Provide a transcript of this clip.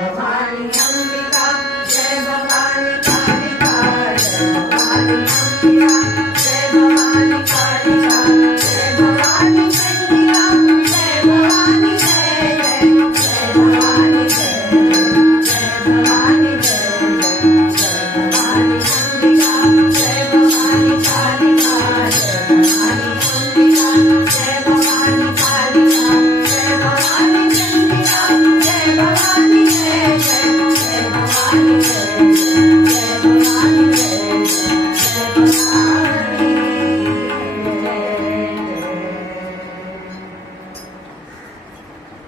Giovanni.